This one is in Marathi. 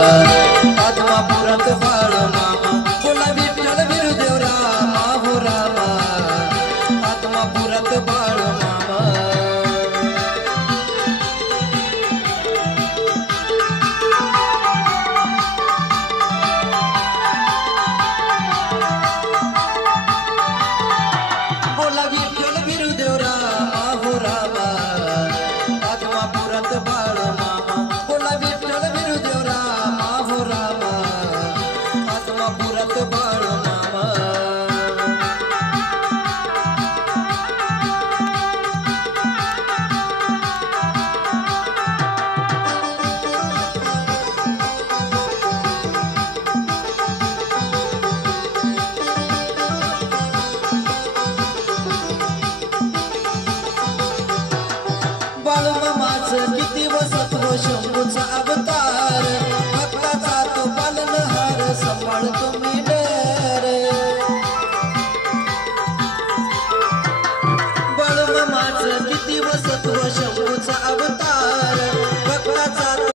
आत्मापुरात बाळ मामा बोला विठ्ठल बिरुदेव रामा हो रामा आत्मापुरात बाळ मामा बोला विठ्ठल बिरुदेव रामा हो रामा आत्मापुरात बाळ मामा बोला विठ्ठल बिरुदेव रामा हो रामा आत्मापुरात बाळ मामा बाळूमामाचं किती वसत्व शंभूचा अवतार भक्ताचा तो पालनहार सांभाळ तुम्ही डर बाळूमामाचं किती वसत्व शंभूचा अवतार